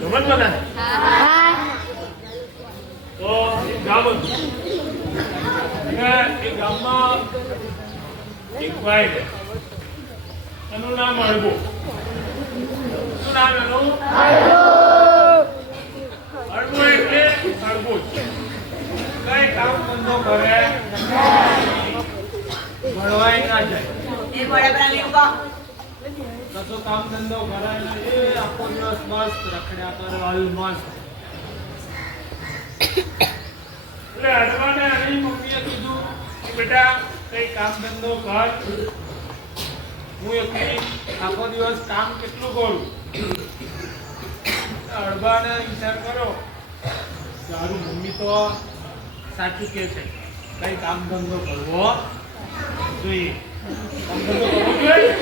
ગમત બધા તો એક ગામ હતું અને એ ગામમાં એક ભાઈ છે. એનું નામ અળગો. શું નામ એનું? અળગો એટલે અળગો કઈ કામ ધંધો કરે મળવાય ના જાય. કશો કામ ધંધો કરાય ને એ આખો દિવસ મસ્ત રખડ્યા કરે મસ્ત. એટલે અડવાને આની મમ્મીએ કીધું કે બેટા કઈ કામ ધંધો કર. હું એકલી આખો દિવસ કામ કેટલું કરું. અડવાને વિચાર કરો સારું મમ્મી તો સાચું કે છે કઈ કામ ધંધો કરવો જોઈએ. કામ ધંધો કરવો જોઈએ.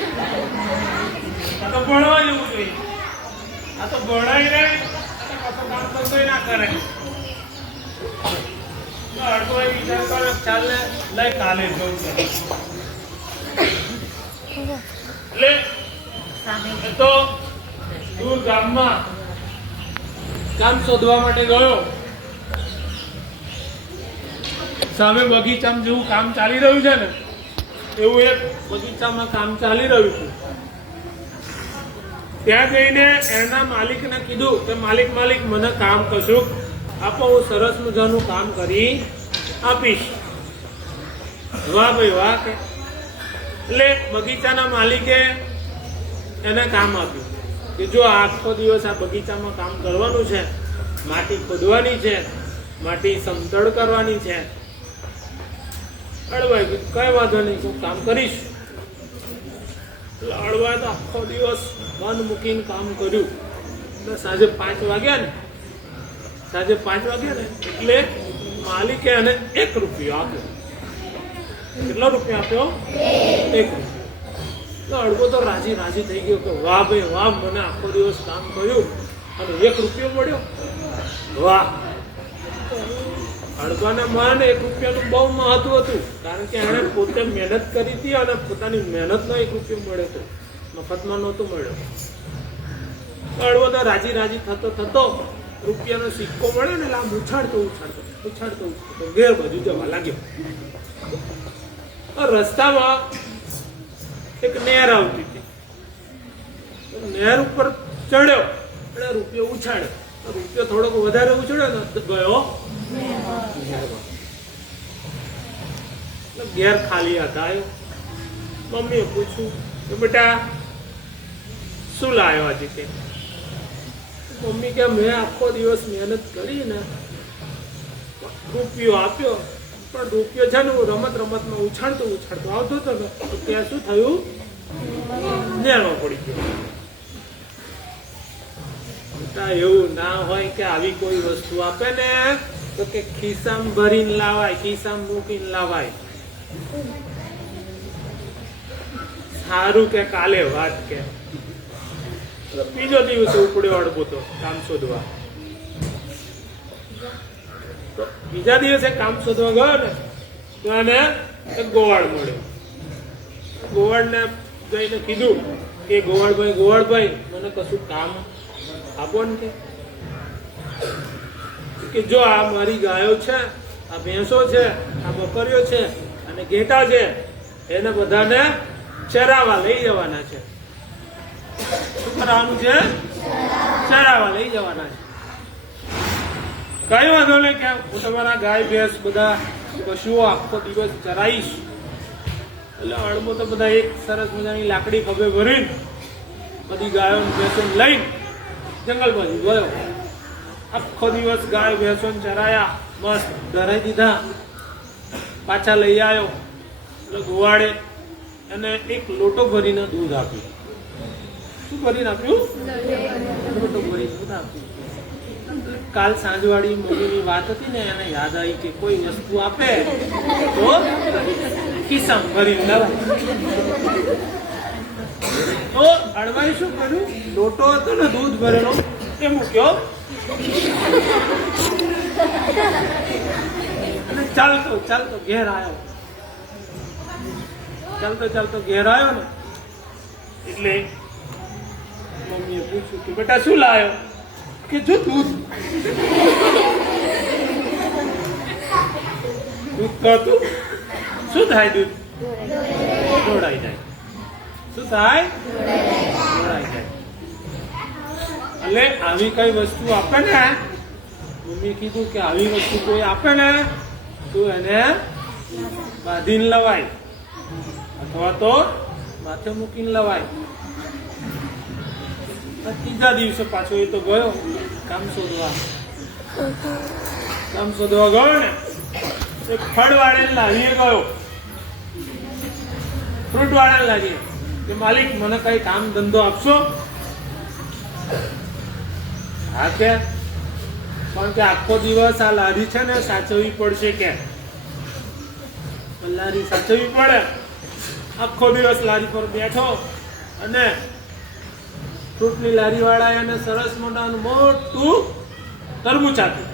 આ તો ભણવા જવું જોઈએ. આ તો ભણાઈ રહે કશો કામ ધંધો ના કરે. અડધો વિચાર કરો ચાલ ને લઈ કાલે જવું છે. એટલે તો દૂર ગામમાં કામ શોધવા માટે ગયો. સામે બગીચામાં જેવું કામ ચાલી રહ્યું છે ને એવું એક બગીચામાં કામ ચાલી રહ્યું છે. ત્યાં જઈને એના માલિકને કીધું કે માલિક મને કામ કશું આપો, હું સરસ મજાનું કામ કરી આપીશ. વાહ ભાઈ વાહ કે. એટલે બગીચાના માલિકે એને કામ આપ્યું કે જો આખો દિવસ આ બગીચામાં કામ કરવાનું છે, માટી ખોદવાની છે, માટી સમતળ કરવાની છે. અળવાય કઈ વાંધો નહીં, હું કામ કરીશ. અળવાય તો આખો દિવસ મન મૂકીને કામ કર્યું. એટલે સાંજે 5 વાગ્યા ને એટલે માલિકે એને 1 રૂપિયો આપ્યો. કેટલો રૂપિયો આપ્યો? 1 રૂપિયો. અડવો તો રાજી થઈ ગયો કે વાહ ભાઈ વાહ, મને આખો દિવસ કામ કર્યું અને 1 રૂપિયો મળ્યો. વાહ. અડવાના મન 1 રૂપિયાનું બહુ મહત્વ હતું, કારણ કે એણે પોતે મહેનત કરી હતી અને પોતાની મહેનતનો 1 રૂપિયો મળ્યો હતો, મફતમાં નહોતો મળ્યો. અડવો તો રાજી થતો રૂપિયાનો સિક્કો મળ્યો ને આમ ઉછાળતો ઘેર બાજુ જવા લાગ્યો. રસ્તામાં એક નહેર આવતી હતી. નહેર ઉપર ચડ્યો એટલે રૂપિયો ઉછાળ્યો. રૂપિયો થોડોક વધારે ઉછળ્યો ને ગયો ઘેર ખાલી હાથ આવ્યો. મમ્મીએ પૂછ્યું કે બેટા શું લાવ્યો આજે? કે મમ્મી કે મેં આખો દિવસ મહેનત કરી ને રૂપિયો આપ્યો, પણ રૂપિયો છે ને હું રમતમાં ઉછાળતો આવતો હતો ને તો ત્યાં શું થયું? નેરમાં પડી ગયો. એવું ના હોય કે આવી કોઈ વસ્તુ આપે ને તો કે ખિસ્સામાં ભરીને લાવાય, ખિસ્સામાં મૂકીને લાવાય. સારું કે કાલે વાત કે. બીજો દિવસ ઉપડ્યો અડબો તો કામ શોધવા. તો બીજા દિવસે કામ શોધવા ગયો ને તો એને એક ગોવાળ મળ્યો. ગોવાળને જઈને કીધું કે ગોવાળભાઈ મને કશું કામ આપો ને. કે જો આ મારી ગાયો છે, આ ભેંસો છે, આ બકરીઓ છે અને ઘેટા છે, એને બધાને ચરાવવા લઈ જવાના છે. શું કરવાનું છે? ચરાવવા લઈ જવાના છે. કઈ વાંધો નહીં કે હું તમારા ગાય ભેંસ બધા પશુઓ આખો દિવસ ચરાઈશ. એટલે અડબો તો બધા એક સરસ મજાની લાકડી ખભે ભરીને બધી ગાયો ભેંસો લઈને જંગલ બાજુ ગયો. આખો દિવસ ગાય ભેંસો ચરાયા, મસ્ત ધરાઈ દીધા. પાછા લઈ આવ્યો એટલે ગોવાળે એને 1 લોટો ભરીને દૂધ આપ્યું. શું ભરીને આપ્યું? લોટો ભરીને દૂધ આપ્યું. કાલ સાંજવાળી મમ્મીની વાત હતી ને એને યાદ આવી કે કોઈ વસ્તુ આપે તો ખિસ્સામાં ભરીને લાવે. તો અડવાઈ શું કર્યું? લોટો હતો ને દૂધ ભરેલો એ મૂક્યો અને ચાલતો ઘેર આવ્યો. ચાલતો ઘેર આવ્યો ને એટલે મમ્મીએ પૂછ્યું કે બેટા શું લાવ્યો? કે જો દૂધ કહતું શું થાય? દૂધ ઢોળાઈ જાય. શું થાય? ઢોળાઈ જાય. એટલે આવી કઈ વસ્તુ આપે ને, મમ્મી કીધું કે આવી વસ્તુ કોઈ આપે ને તો એને બાંધીને લવાય અથવા તો માથે મૂકીને લવાય. ત્રીજા દિવસે પાછો એ તો ગયો કામ શોધવા ગયો ને, એક ફળ વાળાને લાવીએ ગયો, ફ્રૂટ વાળાને લાવીએ કે માલિક મને કઈ કામ ધંધો આપશો? હા કે પણ કે આખો દિવસ આ લારી છે ને સાચવવી પડશે કે લારી સાચવવી પડે. આખો દિવસ લારી પર બેઠો અને ફ્રૂટની લારી વાળા એને સરસ મોટું તરબૂચ આપ્યું.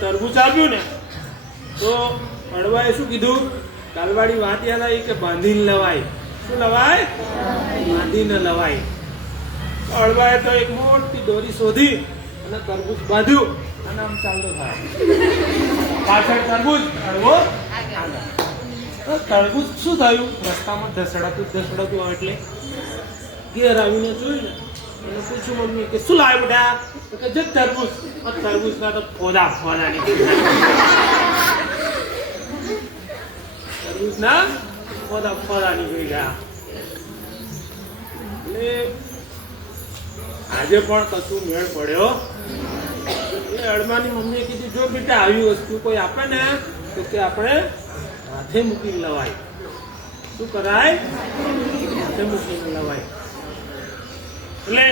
તરબૂચ આપ્યું ને તો અડવાએ શું કીધું? કાલવાડી વાત યાદ આવી કે બાંધીને લવાય. શું લવાય? બાંધીને લવાય. અડવાએ તો એક મોટી દોરી શોધી અને તરબૂચ બાંધ્યું અને આમ ચાલતો થાય. પાછળ તરબૂચ, અડવો આગળ. તરબૂચ શું થયું? રસ્તામાં ધસડાતું એટલે ઘેર આવીને જોયું ને એને પૂછ્યું મમ્મી કે શું લાવ્યું બેટા? તો કે જે તરબૂચ. તરબૂચના તો ફોદા નીકળી તરબૂચના ફોદા નીકળી ગયા. એટલે આજે પણ કશું મેળ પડ્યો. એ અડમાની મમ્મીએ કીધું જો બેટા આવી વસ્તુ કોઈ આપે ને તો કે આપણે હાથે મૂકીને લવાય. શું કરાય? હાથે મૂકીને લવાય. એટલે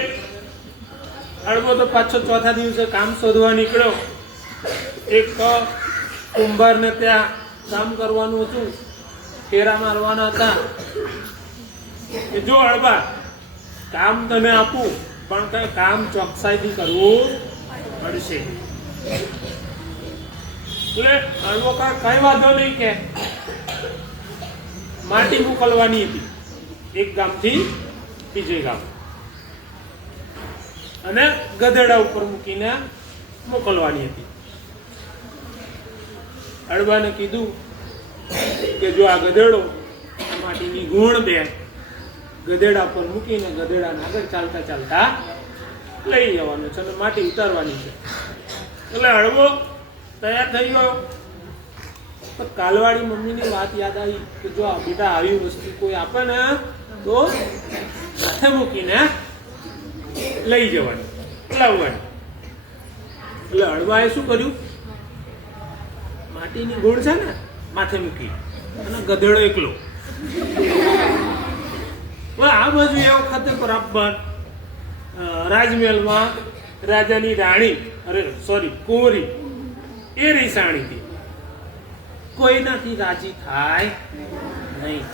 અડબો તો પાછો ચોથા દિવસે કામ શોધવા નીકળ્યો. એક કુંભારને ત્યાં કામ કરવાનું હતું, ફેરા મારવાના હતા. કે જો અડબા કામ તને આપું પણ કઈ કામ ચોકસાઈથી કરવું પડશે. એટલે અડબો કઈ વાંધો નહીં કે માટી મોકલવાની હતી એક ગામથી બીજે ગામ અને ગધેડા ઉપર મૂકીને મોકલવાની હતી. અડબાને કીધું કે જો આ ગધેડો માટીની ગુણ બે ગધેડા પર મૂકીને ગધેડાને આગળ ચાલતા લઈ જવાનું છે અને માટી ઉતારવાની છે. એટલે અડબો તૈયાર થઈ ગયો. તો કાલવાડી મમ્મીની વાત યાદ આવી કે જો બેટા આવી વસ્તુ કોઈ આપે ને તો હાથે મૂકીને લઈ જવાની, લાવવાની. એટલે અડવાએ શું કર્યું? માટીની ગોળ છે ને માથે મૂકી અને ગધેડો એકલો. આ બાજુ એ વખતે બરાબર રાજમહેલમાં રાજાની રાણી કુંવરી એ રીસાણી હતી. કોઈનાથી રાજી થાય નહીં.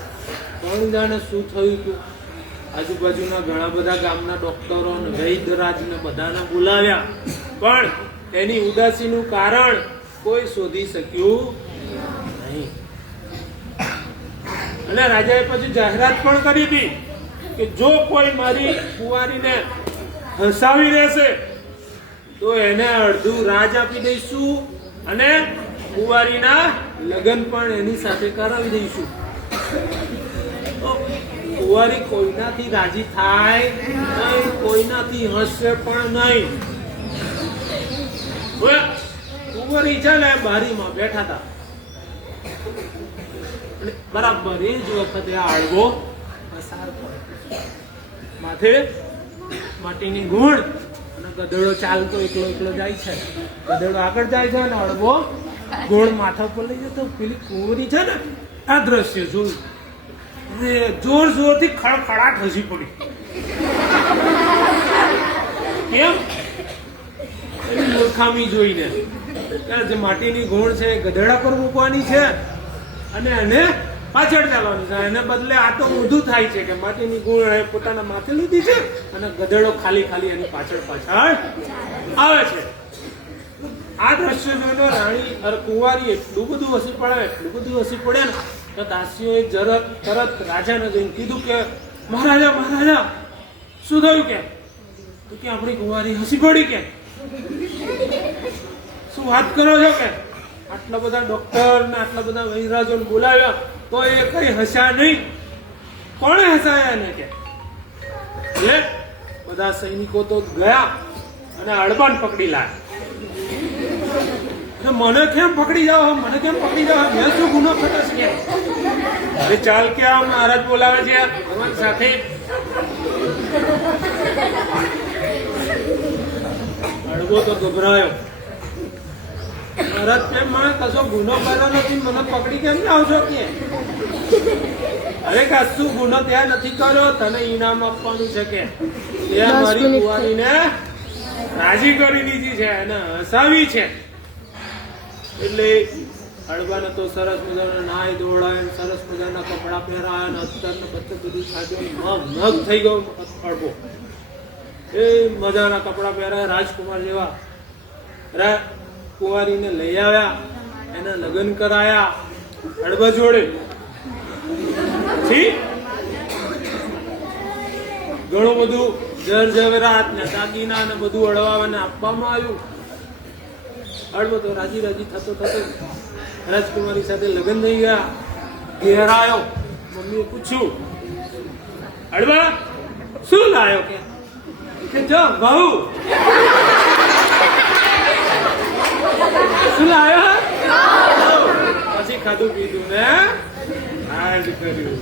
કોણ જાણે શું થયું હતું? આજુબાજુના ઘણા બધા ગામના ડોક્ટરો ને વૈદ્યરાજને બધાને બોલાવ્યા પણ એની ઉદાસીનું કારણ કોઈ શોધી શક્યું નહીં. અને રાજાએ પછી જાહેરાત પણ કરી હતી કે જો કોઈ મારી કુંવારીને હસાવી રહેશે તો એને અડધું રાજ આપી દઈશું અને કુંવારીના લગ્ન પણ એની સાથે કરાવી દઈશું. કુંવારી કોઈનાથી રાજી થાય નહીં, કોઈનાથી હસશે પણ નહીં. કુંવારી છે ને બારીમાં બેઠા હતા. બરાબર એ જ વખતે અડવો પસાર થયો. માથે માટીની ગુણ અને ગધેડો ચાલતો એકલો જાય છે. ગધેડો આગળ જાય છે અને અડવો ગોળ માથા પર લઈ જતો. પેલી કુંવરી છે ને આ દ્રશ્ય જોયું, જોર જોરથી ખડખડાટ હસી પડી. કેમ? એની મૂર્ખામી જોઈને જે માટીની ગોળ છે ગધેડા પર મૂકવાની છે અને એને પાછળ ચાલવાની છે. એને બદલે આ તો ઊંધું થાય છે કે માટીની ગોળ પોતાના માથે લીધી છે અને ગધેડો ખાલી એની પાછળ આવે છે. આ દ્રશ્ય જોઈને રાણી કુંવારી એટલું બધું હસી પડે ને તો દાસીઓએ તરત રાજાને જઈને કીધું કે મહારાજા શું થયું? કે તો કે આપણી કુંવારી હસી પડી કે શું વાત કરો છો કે આટલા બધા ડોક્ટર ને આટલા બધા વૈરાજોને બોલાવ્યા તો એ કઈ હસ્યા નહીં. કોણે હસાયા એને કે બધા સૈનિકો તો ગયા અને હડબાન પકડી લાયા. મને કેમ પકડી જાવ મેં શું ગુનો કર્યો છે? અરે ચાલ કે આ મહારાજ બોલાવે છે ભગવાન સાથે. હડબો તો ગભરાયો. મહારાજ કેમ મને કશો ગુનો કર્યો નથી, મને પકડી કેમ લાવશો કે? અરે કશું ગુનો ત્યાં નથી કર્યો, તને ઇનામ આપવાનું છે કે ત્યાં મારી કુંવારીને રાજી કરી દીધી છે અને હસાવી છે. એટલે હળવાને તો સરસ મજાના નાય દોડાય, સરસ મજાના કપડા પહેરાયા અને અત્તર ને બધું સાચું મગ થઈ ગયો હળવો. એ મજાના કપડા પહેરાયા રાજકુમાર જેવા. કુંવારીને લઈ આવ્યા, એના લગ્ન કરાયા હળવા જોડે. ઘણું બધું જર જવેરાત ને દાગીના ને બધું હળવાને આપવામાં આવ્યું. હળવો તો રાજી રાજી થતો રાજકુમારી સાથે લગ્ન થઈ ગયા. ઘેર આવ્યો, મમ્મીએ પૂછ્યું હળવા શું લાયો કે જો બહુ શું લાયો? પછી ખાધું પીધું ને આજ કર્યું.